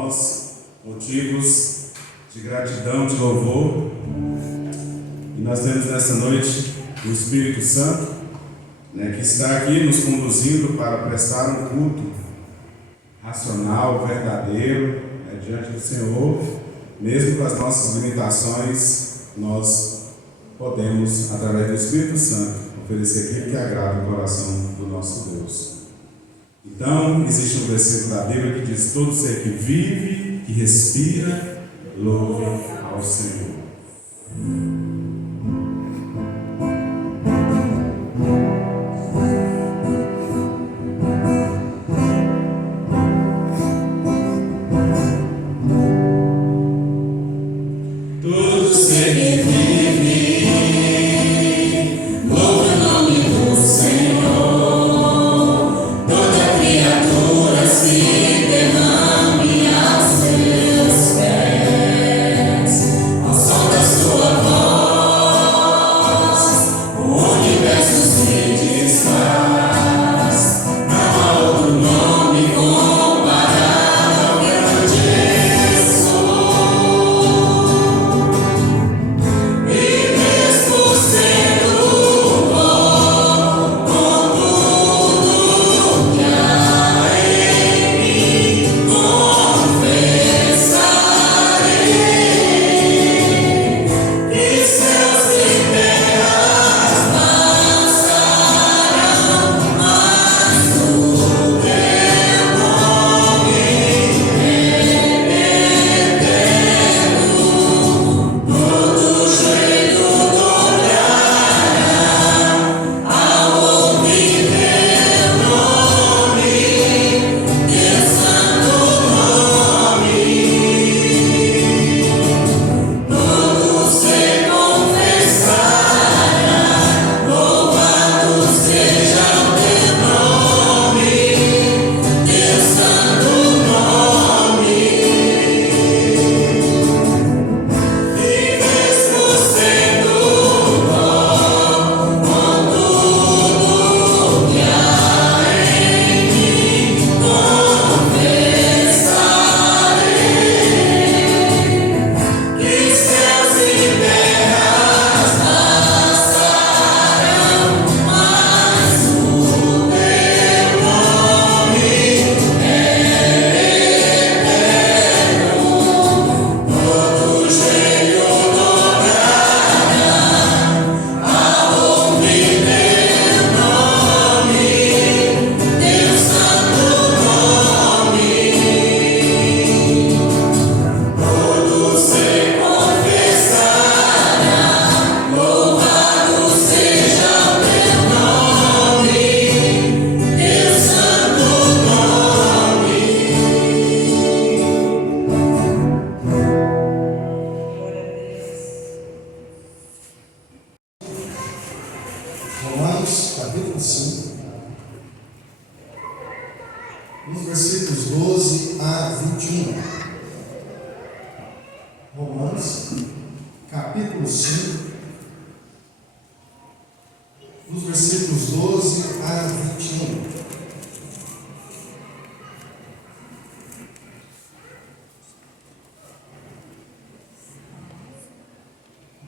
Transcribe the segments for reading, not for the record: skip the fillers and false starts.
nós motivos de gratidão, de louvor. E nós temos nessa noite o Espírito Santo, que está aqui nos conduzindo para prestar um culto racional, verdadeiro, diante do Senhor. Mesmo com as nossas limitações, nós podemos, através do Espírito Santo, oferecer aquilo que agrada o coração do nosso Deus. Então, existe um versículo da Bíblia que diz: todo ser que vive, que respira, louve ao Senhor.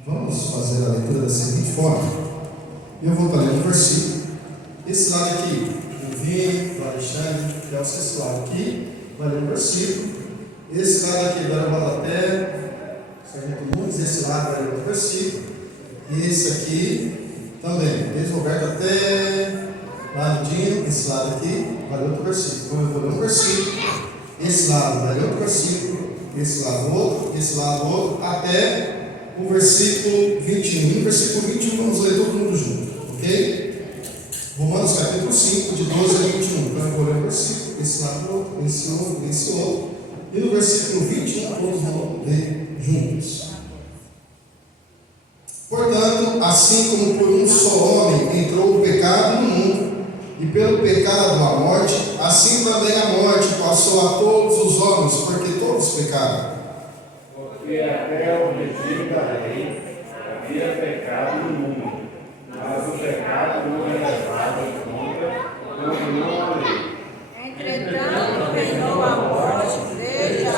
Vamos fazer a leitura da seguinte forma. Eu vou estar lendo o versículo. Esse lado aqui, o Vini, o Alexandre, que é o sexto lado aqui, vai ler o versículo. Esse lado aqui vai levar a pé, Sargento Nunes, esse lado vai ler o versículo. E esse aqui também, desde Roberto até lado Dino, esse lado aqui vai ler outro versículo. Então eu vou ler um versículo, esse lado vai ler outro versículo, esse lado outro, até o versículo 21. No versículo 21 vamos ler todo mundo junto, ok? Romanos capítulo 5, de 12 a 21. Então eu vou ler o versículo, esse lado outro, esse outro. E no versículo 21 todos vão ler juntos. Portanto, assim como por um só homem entrou o pecado no mundo, e pelo pecado a morte, assim também a morte passou a todos os homens, porque todos pecaram. Porque até o princípio da lei havia pecado no mundo, mas o pecado não é levado em conta quando não há lei. Entretanto, reinou a morte desde a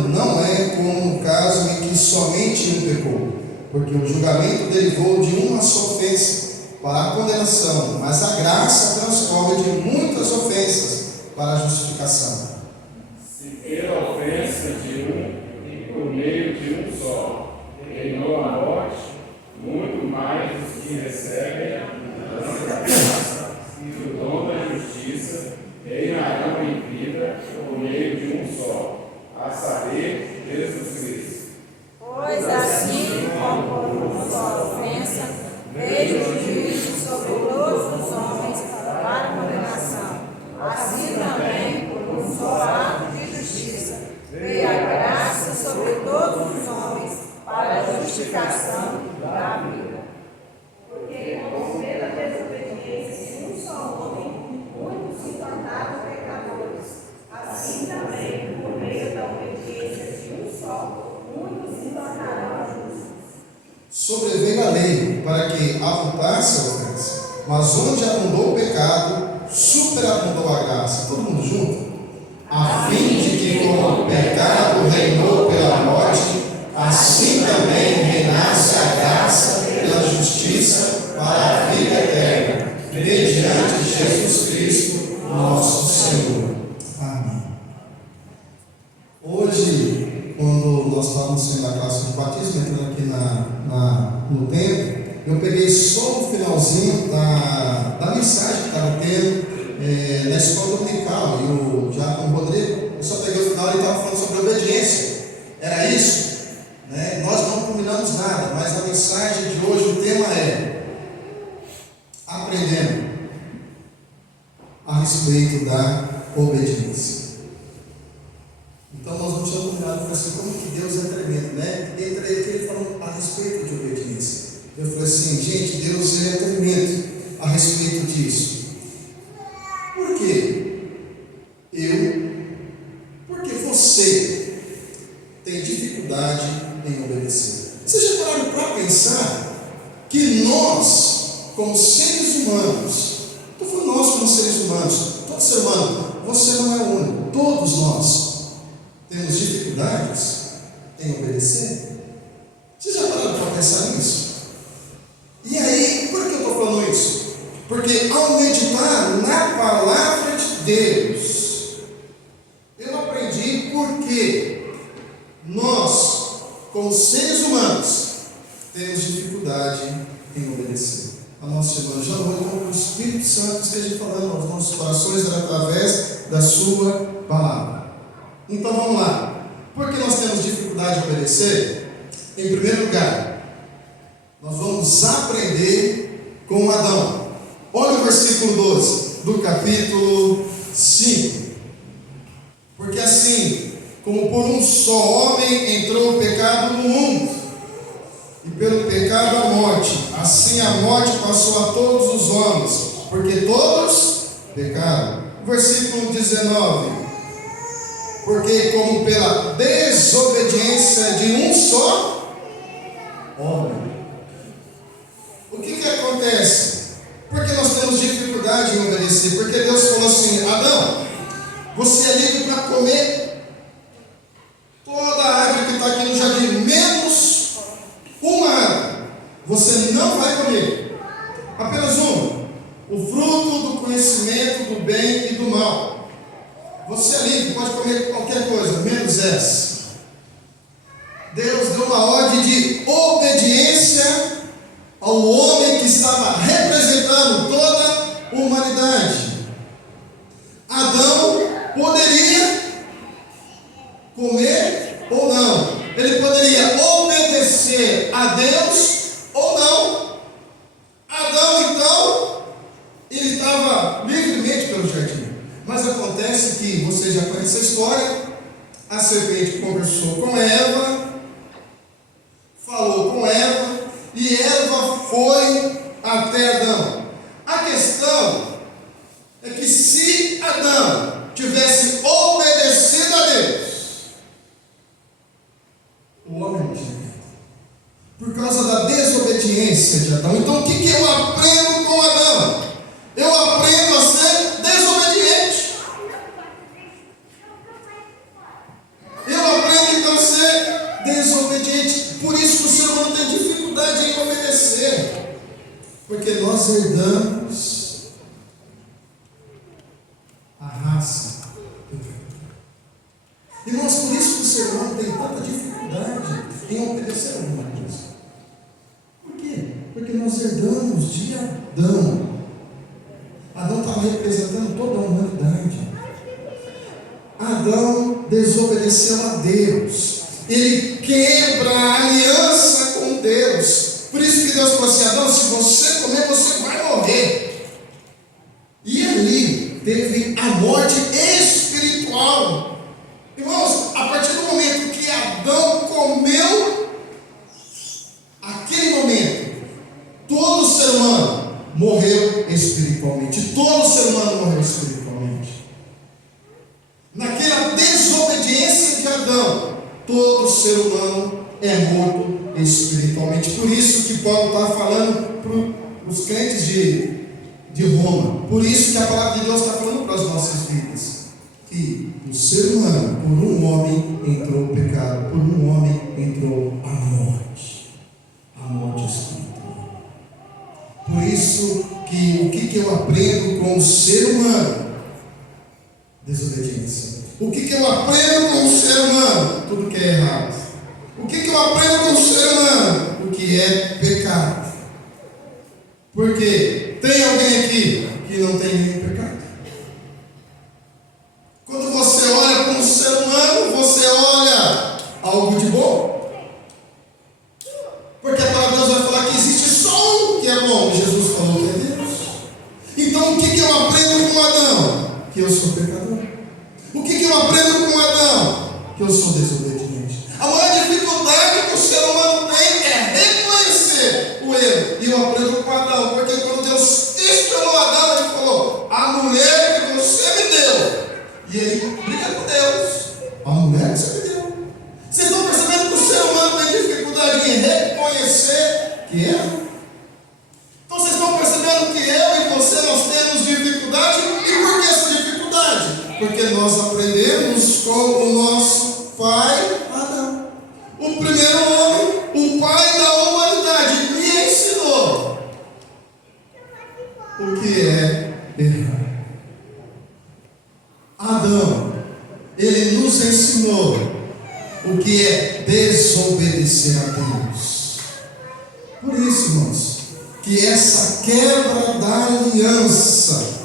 Portanto, não é como no caso em que somente um pecou, porque o julgamento derivou de uma só ofensa para a condenação, mas a graça transcorre de muitas ofensas para a justificação. Se pela ofensa de um e por meio de um só reinou a morte, muito mais os que recebem da graça e do dom da justiça reinarão em vida por meio de um só, a saber, Jesus Cristo. Pois assim como por uma só ofensa veio o juízo sobre todos os homens para a condenação, assim também por um só ato de justiça veio a graça sobre todos os homens para a justificação da vida. Porque como pela desobediência de um só homem, muitos se tornaram pecadores, assim também por meio da obediência de um só, muitos se tornarão justos. Sobreveio a lei para que abundasse a ofensa, mas onde abundou o pecado, superabundou a graça. Todo mundo junto? A fim de que, como o pecado reinou pela morte, assim também reinasse a graça pela justiça para a vida eterna, mediante Jesus Cristo, nosso Senhor. Amém. Hoje, quando nós estávamos sendo a classe de batismo, entrando aqui no templo, eu peguei só o finalzinho da mensagem que estava tendo na escola dominical, e o Diácono Rodrigo, eu só peguei o final e ele estava falando sobre obediência. Era isso, né? Nós não combinamos nada, mas a mensagem de hoje, o tema é aprendendo a respeito da obediência. Então nós não tínhamos combinado, assim, como que Deus é tremendo, né? Ele falou a respeito de obediência. Eu falei assim, gente, Deus é tremendo a respeito disso. Por quê? Porque você tem dificuldade em obedecer. Você já pararam para pensar que nós, como seres humanos, estou falando nós como seres humanos, todo ser humano, você não é o único, todos nós temos dificuldades em obedecer? Vocês já pararam para pensar nisso? E aí, por que eu estou falando isso? Porque ao meditar na palavra de Deus, eu aprendi porque nós, como seres humanos, temos dificuldade em obedecer. A nossa irmã já orou com o Espírito Santo esteja falando aos nossos corações através da sua palavra. Então vamos lá. Por que nós temos dificuldade de obedecer? Em primeiro lugar, nós vamos aprender com Adão. Olha o versículo 12 do capítulo 5. Porque assim, como por um só homem entrou o pecado no mundo, e pelo pecado a morte, assim a morte passou a todos os homens, porque todos pecaram. Versículo 19. Porque como pela desobediência de um só homem. O que acontece? Porque nós temos dificuldade em obedecer. Porque Deus falou assim, Adão, você é livre para comer toda a árvore que está aqui no jardim, menos uma árvore. Você não vai comer. Apenas uma. O fruto do conhecimento do bem e do mal. Você é livre, pode comer qualquer coisa, menos essa. Deus deu uma ordem de obediência ao homem que estava representando toda a humanidade. Adão poderia comer ou não. Ele poderia obedecer a Deus ou não. Adão, então, ele estava livremente pelo jardim. Mas acontece que, você já conhece a história, a serpente conversou com Eva, falou com Eva, e Eva foi até Adão. A questão é que se Adão tivesse obedecido a Deus, o homem não tinha medo. Por causa da desobediência de Adão. Então o que eu aprendo com Adão? Eu aprendo a ser desobediente. Eu aprendo nós herdamos a raça pecadora. Irmãos, por isso que o ser humano tem tanta dificuldade em obedecer alguma coisa. Por quê? Porque nós herdamos de Adão. Adão estava representando toda a humanidade. Adão desobedeceu a Deus. Ele quebra a aliança com Deus. Por isso que Deus falou assim: Adão, se você comer, você vai morrer. E ali teve a morte espiritual. Irmãos, a partir do momento que Adão comeu, aquele momento, todo ser humano morreu espiritualmente. Todo ser humano morreu espiritualmente. Naquela desobediência de Adão, todo ser humano é morto espiritualmente. Por isso que Paulo está falando para os crentes de Roma. Por isso que a palavra de Deus está falando para as nossas vidas. Que o ser humano, por um homem entrou o pecado, por um homem entrou a morte. A morte espiritual. Por isso que o que eu aprendo com o ser humano? Desobediência. O que eu aprendo com o ser humano? Tudo que é errado. O que eu aprendo com o ser humano? O que é pecado. Porque tem alguém aqui que não tem nenhum pecado? Quando você olha para um ser humano, você olha algo de bom? Porque a palavra de Deus vai falar que existe só um que é bom. Jesus falou que é Deus. Então o que eu aprendo com Adão? Que eu sou pecador. O que eu aprendo com Adão? Que eu sou desobediente. A maior dificuldade que o ser humano tem é reconhecer o erro. E eu aprendo com Adão, porque quando Deus questionou Adão, ele falou: a mulher que você me deu. E ele briga com Deus. A mulher que você me deu. Vocês estão percebendo que o ser humano tem dificuldade em reconhecer que erra? Então vocês estão percebendo que eu e você nós temos dificuldade. E por que essa dificuldade? Porque nós aprendemos com o nosso pai Adão. O primeiro homem, o pai da humanidade, me ensinou o que é errar. Adão, ele nos ensinou o que é desobedecer a Deus. Por isso, irmãos, que essa quebra da aliança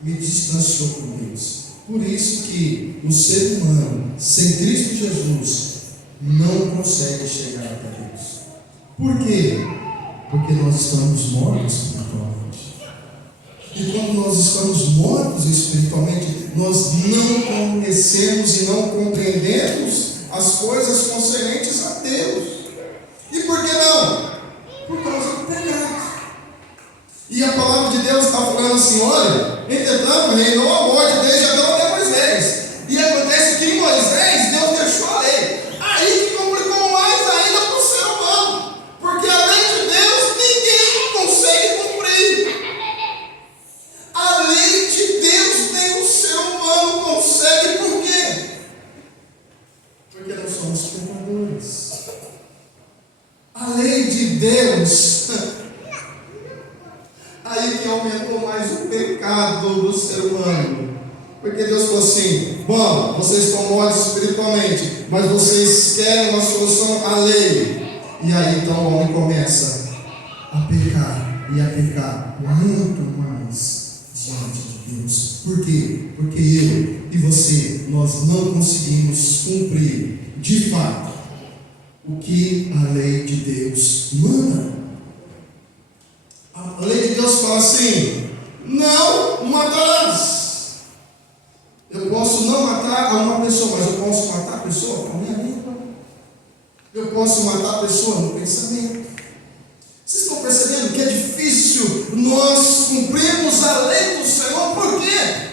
me distanciou com Deus. Por isso que o ser humano, sem Cristo Jesus, não consegue chegar até Deus. Por quê? Porque nós estamos mortos espiritualmente. E quando nós estamos mortos espiritualmente, nós não conhecemos e não compreendemos as coisas concernentes a Deus. E por que não? Por causa do pecado. E a palavra de Deus está falando assim: olha, entretanto reinou a morte desde Adão até Moisés. E acontece que em Moisés Deus deixou a lei. Aí que complicou mais ainda para o ser humano. Porque a lei de Deus ninguém consegue cumprir. A lei de Deus nem o ser humano consegue. Por quê? Porque nós somos pecadores. A lei de Deus, aí que aumentou mais o pecado do ser humano. Porque Deus falou assim: bom, vocês estão mortos espiritualmente, mas vocês querem uma solução à lei. E aí então o homem começa a pecar e a pecar muito mais diante de Deus. Por quê? Porque eu e você, nós não conseguimos cumprir de fato o que a lei de Deus manda. A lei de Deus fala assim: não matarás. Eu posso não matar a uma pessoa, mas eu posso matar a pessoa com a minha língua. Eu posso matar a pessoa no pensamento. Vocês estão percebendo que é difícil nós cumprirmos a lei do Senhor? Por quê?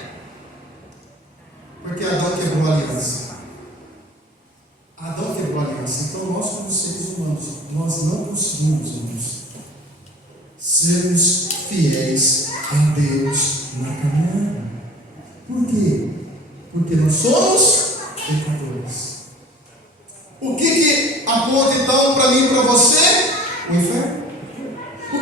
Porque Adão quebrou a aliança. Adão quebrou a aliança. Então nós, como seres humanos, nós não conseguimos, irmãos, sermos fiéis a Deus na caminhada. Por quê? Porque nós somos pecadores. O que aponta então para mim e para você? O inferno. O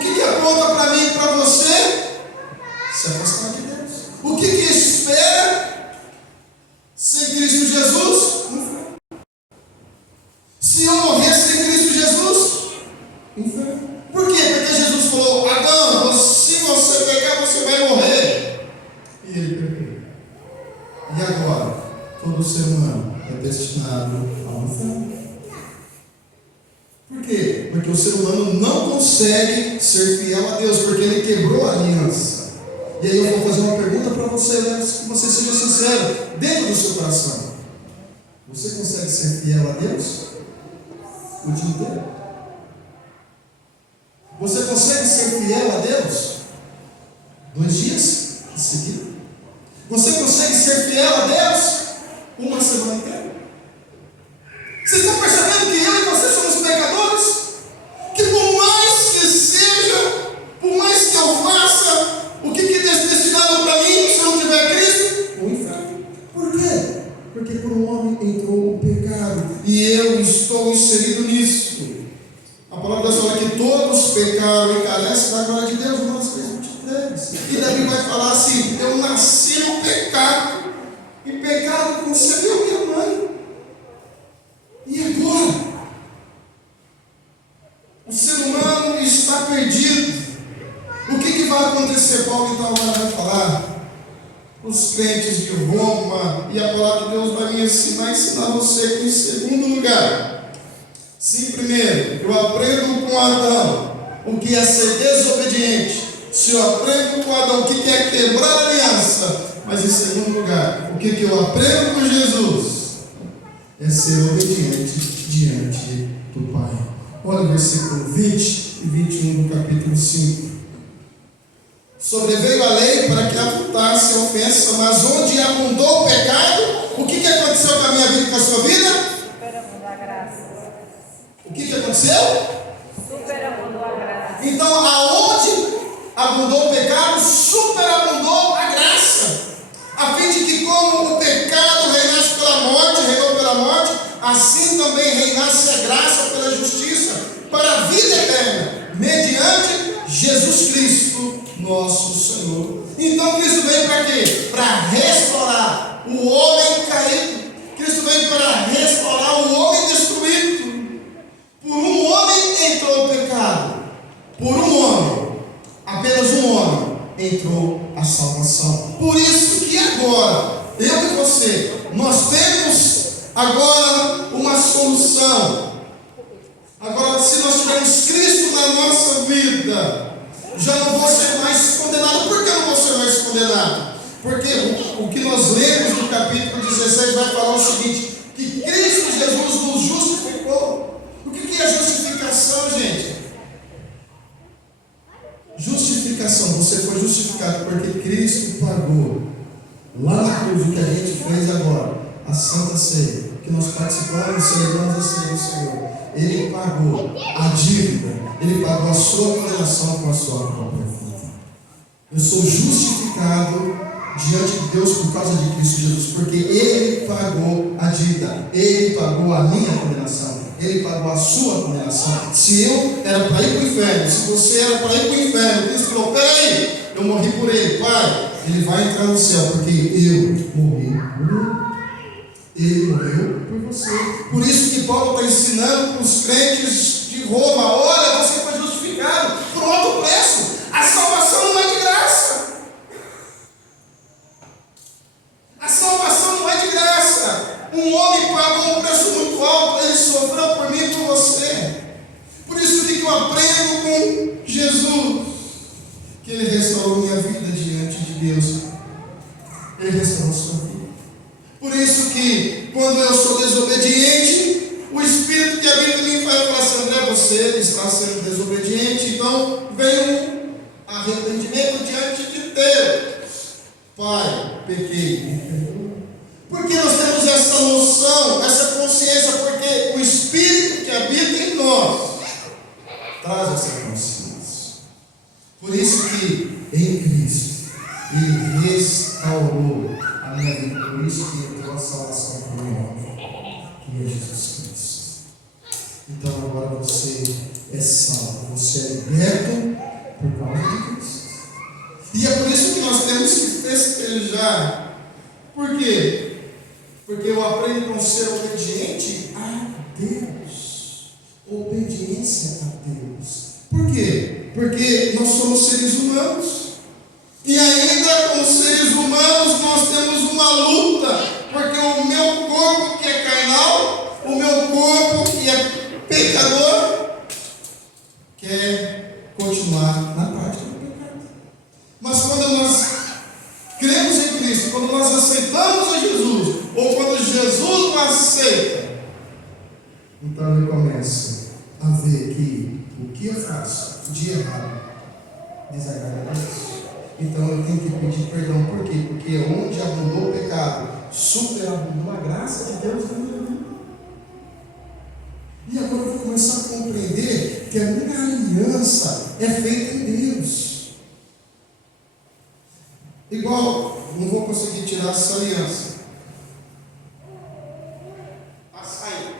E agora, todo ser humano é destinado ao inferno. Por quê? Porque o ser humano não consegue ser fiel a Deus, porque ele quebrou a aliança. E aí eu vou fazer uma pergunta para você, né? Que você seja sincero, dentro do seu coração. Você consegue ser fiel a Deus o dia inteiro? Você consegue ser fiel a Deus 2 dias em seguida? Você consegue ser fiel a Deus uma semana inteira? Vocês estão percebendo que eu e você somos pecadores? Que por mais que seja, por mais que eu faça, o que é destinado para mim se eu não tiver Cristo? O inferno. Por quê? Porque por um homem entrou o pecado e eu estou inserido nisso. A palavra de Deus fala que todos pecaram e carecem da glória de Deus, Romanos 3:23. E Davi vai falar assim: eu nasci no pecado, e pecado concebeu minha mãe. E agora? O ser humano está perdido. O que vai acontecer? Paulo então agora vai falar. Os crentes de Roma, e a palavra de Deus vai me ensinar você que, em segundo lugar, sim, primeiro, eu aprendo com Adão o que é ser desobediente. Se eu aprendo com Adão o que é quebrar a aliança, mas em segundo lugar, o que eu aprendo com Jesus é ser obediente diante do Pai. Olha o versículo 20 e 21 do capítulo 5. Sobreveio a lei para que abundasse a ofensa, mas onde abundou o pecado, o que aconteceu com a minha vida e com a sua vida? Superabundou a graça. O que aconteceu? Superabundou a graça. Então, aonde abundou o pecado, superabundou a graça. A fim de que, como o pecado reinasse pela morte, reinou pela morte, assim também reinasse a graça pela justiça, para a vida eterna, mediante Jesus Cristo, nosso Senhor. Então Cristo veio para quê? Para restaurar o homem caído. Cristo veio para restaurar o homem destruído. Por um homem entrou o pecado. Por um homem, apenas um homem, entrou a salvação. Por isso que agora, eu e você, nós temos agora uma solução. Agora, se nós tivermos Cristo na nossa vida, já não vou ser mais condenado. Por que eu não vou ser mais condenado? Porque o que nós lemos no capítulo 16 vai falar o seguinte: que Cristo Jesus nos justificou. O que é justificação, gente? Justificação, você foi justificado porque Cristo pagou lá na cruz o que a gente fez agora, a Santa Ceia, que nós participamos, celebramos a ceia do Senhor. Ele pagou a dívida, ele pagou a sua condenação com a sua própria vida. Eu sou justificado diante de Deus por causa de Cristo Jesus, porque Ele pagou a dívida, Ele pagou a minha condenação, Ele pagou a sua condenação. Se eu era para ir para o inferno, se você era para ir para o inferno, Cristo falou: peraí, eu morri por Ele, Pai, Ele vai entrar no céu, porque eu morri por Ele. Ele morreu por você. Por isso que Paulo está ensinando para os crentes de Roma: olha, você foi justificado por um alto preço. A salvação não é de graça. A salvação não é de graça. Um homem pagou um preço muito alto, ele sofreu por mim e por você. Por isso que eu aprendo com Jesus, que Ele restaurou minha vida diante de Deus. Ele restaurou sua vida. Por isso que, quando eu sou desobediente, o Espírito que habita em mim vai falar assim: André, você está sendo desobediente, então vem um arrependimento diante de Deus. Pai, pequei, me perdoa. Porque nós temos essa noção, essa consciência, porque o Espírito que habita em nós traz essa consciência. Por isso que, em Cristo, Ele restaurou a minha vida. Por isso que a salvação por mim, que é Jesus Cristo. Então agora você é salvo, você é liberto por causa de Cristo. E é por isso que nós temos que festejar. Por quê? Porque eu aprendo a ser obediente a Deus. Obediência a Deus. Por quê? Porque nós somos seres humanos. E ainda como seres humanos nós temos uma luta. aceitamos a Jesus, ou quando Jesus nos aceita, então eu começo a ver que o que eu faço de errado desagrada a Deus. Então eu tenho que pedir perdão. Por quê? Porque onde abundou o pecado, superabundou a graça de Deus na minha vida. E agora eu vou começar a compreender que a minha aliança é feita em Deus. Igual, não vou conseguir tirar essa aliança. Açaí.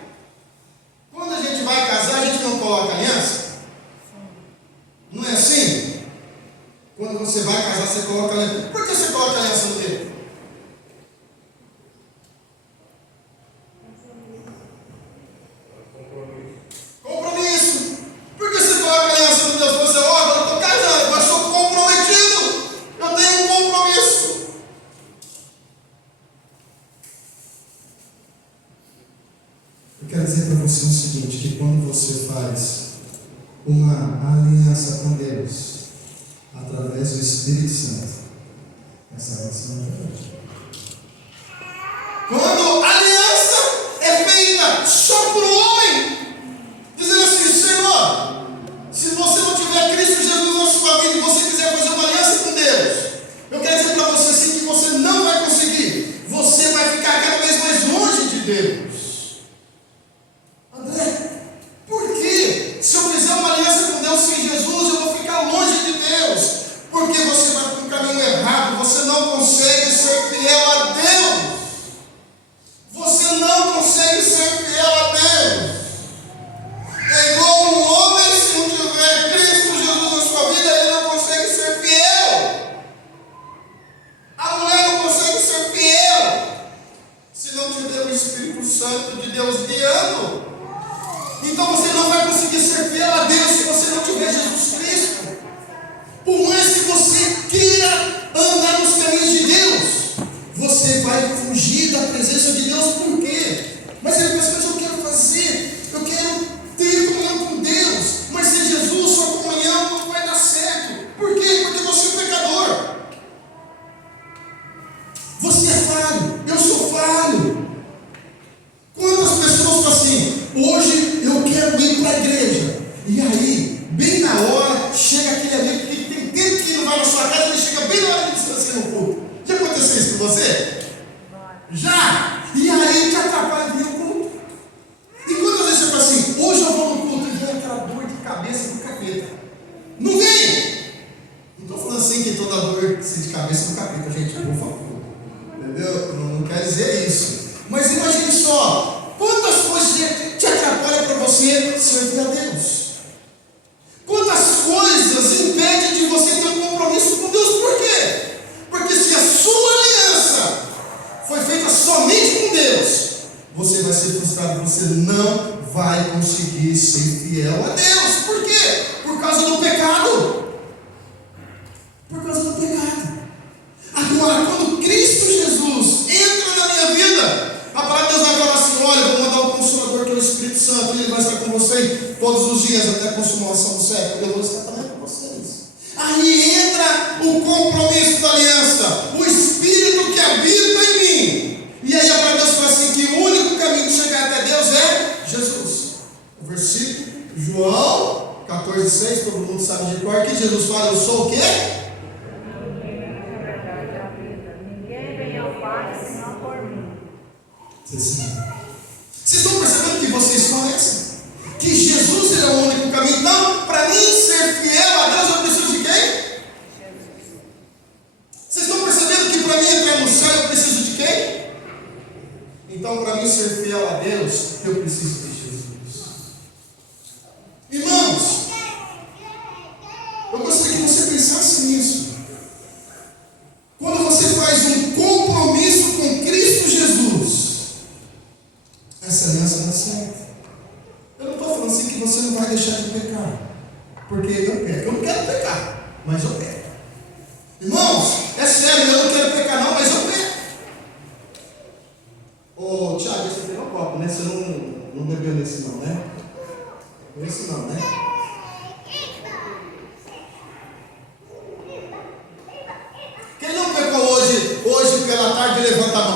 Quando a gente vai casar, a gente não coloca aliança? Não é assim? Quando você vai casar, você coloca aliança. Por que você coloca aliança no dedo? Compromisso. Por que você coloca aliança no dedo? Você, ó, eu estou casando, mas sou comprometido. Eu tenho um compromisso. Eu quero dizer para você o seguinte, que quando você faz uma aliança com Deus, através do Espírito Santo, essa aliança não é verdade. Quando a aliança é feita só por um homem, dizendo assim, Senhor, se você não tiver Cristo Jesus na sua vida e você quiser fazer uma aliança com Deus, eu quero dizer para você assim que você não vai conseguir. Você vai ficar cada vez mais longe de Deus. André, por quê? Se eu fizer uma aliança com Deus sem Jesus, eu vou ficar longe de Deus. Porque você vai para um caminho errado. Você não consegue ser fiel a Deus. Você não consegue ser fiel a Deus. É igual um homem, se não tiver Cristo Jesus na sua vida, ele não consegue ser fiel. A mulher não consegue ser fiel se não tiver o Espírito Santo de Deus guiando. Então você não vai conseguir ser fiel a Deus se você não tiver Jesus Cristo. Por mais que você queira andar nos caminhos de Deus, você vai fugir da presença de Deus. Por quê? Mas ele pensa, mas eu quero fazer, eu quero ter comunhão com Deus, mas sem Jesus sua comunhão não vai dar certo. Por quê? Porque você é pecador. Você é falho, eu sou falho. Quantas pessoas falam assim, hoje eu quero ir para a igreja, e aí, bem na hora, chega aquele amigo que tem tempo que não vai na sua casa, ele chega bem na hora de descansar no culto. Já aconteceu isso com você? Já! E aí te atrapalha vir no culto. E quantas vezes você fala assim, hoje eu vou no culto e vem aquela dor de cabeça do capeta? Não vem! Não estou falando assim que toda dor de cabeça do capeta, gente, por favor. Entendeu? Não quer dizer isso. Mas imagine só, quantas coisas te atrapalham para você servir a Deus? Quantas coisas impedem de você ter um compromisso com Deus? Por quê? Porque se a sua aliança foi feita somente com Deus, você vai ser frustrado, você não vai conseguir ser fiel a Deus. Por quê? Por causa do pecado. Por causa do pecado. Agora, quando Cristo Jesus entra na minha vida, a palavra de Deus vai falar assim, olha, eu vou mandar o Consolador, que é o Espírito Santo, ele vai estar com você todos os dias, até a consumação do século, eu vou estar também com vocês. Aí entra o compromisso da aliança, o Espírito que habita em mim. E aí a palavra de Deus fala assim, que o único caminho de chegar até Deus é Jesus. O versículo, João 14,6, todo mundo sabe de cor, que Jesus fala, eu sou o quê? Ninguém vem ao Pai senão por mim. Vocês estão percebendo que vocês conhecem? Que Jesus ele é o único caminho. Então, para mim ser fiel a Deus, eu preciso de quem? Vocês estão percebendo que para mim entrar no céu, eu preciso de quem? Então, para mim ser fiel a Deus, eu preciso de Jesus. Irmãos, eu gostaria que você pensasse nisso. Quando você faz um compromisso com Cristo Jesus, essa aliança dá certo. Eu não estou falando assim que você não vai deixar de pecar, porque eu peco. Eu não quero pecar, mas eu peco. Irmãos, é sério, eu não quero pecar não, mas eu peco. Ô Tiago, esse aqui é um copo, né? Você não bebeu nesse não, né? Esse não, né? Quem não pecou hoje pela tarde, levanta a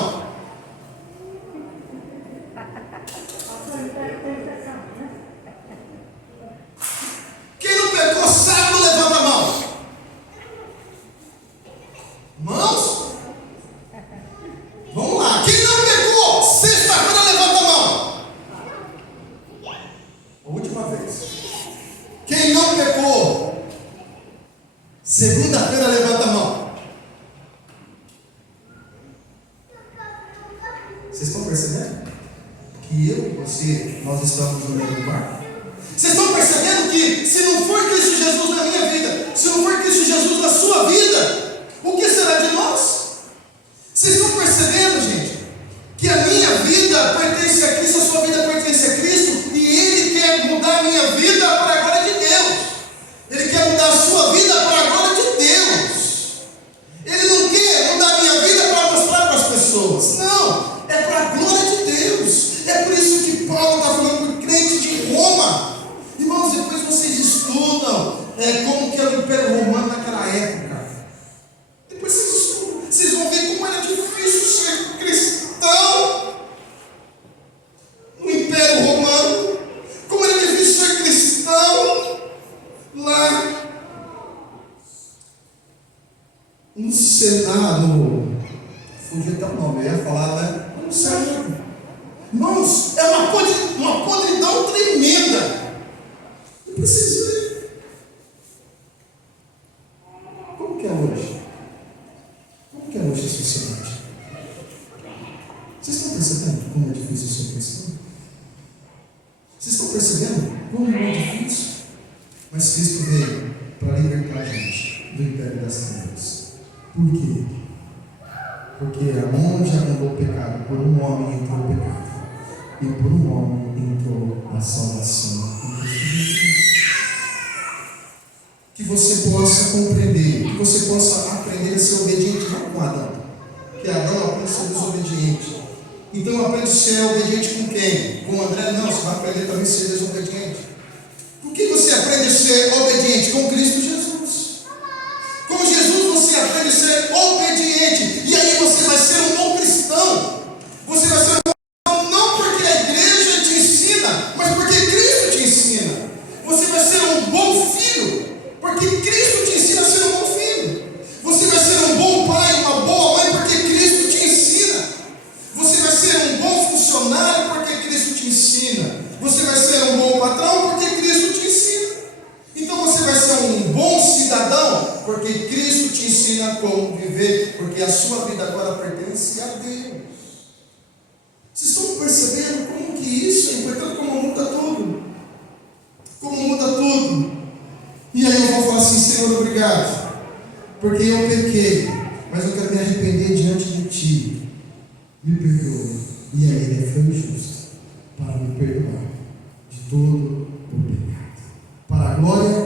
Vocês estão percebendo? Que eu e você, nós estamos no mesmo barco? Vocês estão percebendo que se não for Cristo Jesus na minha vida, se não for Cristo Jesus na sua vida, o que será de nós? Vocês estão percebendo, gente, que a minha vida pertence a Cristo, a sua vida pertence a Cristo, e Ele quer mudar a minha vida para a glória de Deus. Ele quer mudar a sua vida para a glória de Deus. Ele não quer mudar a minha vida para mostrar para as pessoas. Não, é para a glória de Deus. É por isso que Paulo está falando para o crente de Roma. Irmãos, depois vocês estudam como que era o Império Romano naquela época. Depois vocês estudam, vocês vão ver como era difícil ser cristão no Império Romano, como era difícil ser cristão lá no Senado. Fugiu até o nome, eu ia falar, né? No Senado. Irmãos, é uma podridão tremenda. Depois vocês verem. Como que é hoje? Como que é hoje a sociedade? Vocês estão percebendo como é difícil ser cristão? Vocês estão percebendo como é difícil? Mas Cristo veio para libertar a gente do império das trevas. Por quê? Porque aonde abundou o pecado, por um homem entrou o pecado, e por um homem entrou a salvação em Cristo Jesus. Que você possa compreender, que você possa aprender a ser obediente, não com Adão, que Adão aprende a ser desobediente. Então aprende a ser obediente com quem? Com André? Não, você vai aprender também a ser desobediente. Com que você aprende a ser obediente? Com Cristo Jesus. Com Jesus você aprende a ser obediente, e aí você vai ser um bom cristão. Você vai ser um bom cristão não porque a igreja te ensina, mas porque Cristo te ensina. Você vai ser um bom filho porque Cristo te ensina a ser um bom filho. Você vai ser um bom pai, uma boa mãe, porque Cristo te ensina. Você vai ser um bom funcionário porque Cristo te ensina. Você vai ser um bom patrão porque Cristo te ensina. Então você vai ser um bom cidadão porque Cristo te ensina como viver, porque a sua vida agora pertence a Deus. Vocês estão percebendo como que isso é importante, como muda tudo? Como muda tudo? E aí eu vou falar assim: Senhor, obrigado, porque eu pequei, mas eu quero me arrepender diante de Ti. Me perdoa. E aí Ele foi justo para me perdoar de todo o pecado, para a glória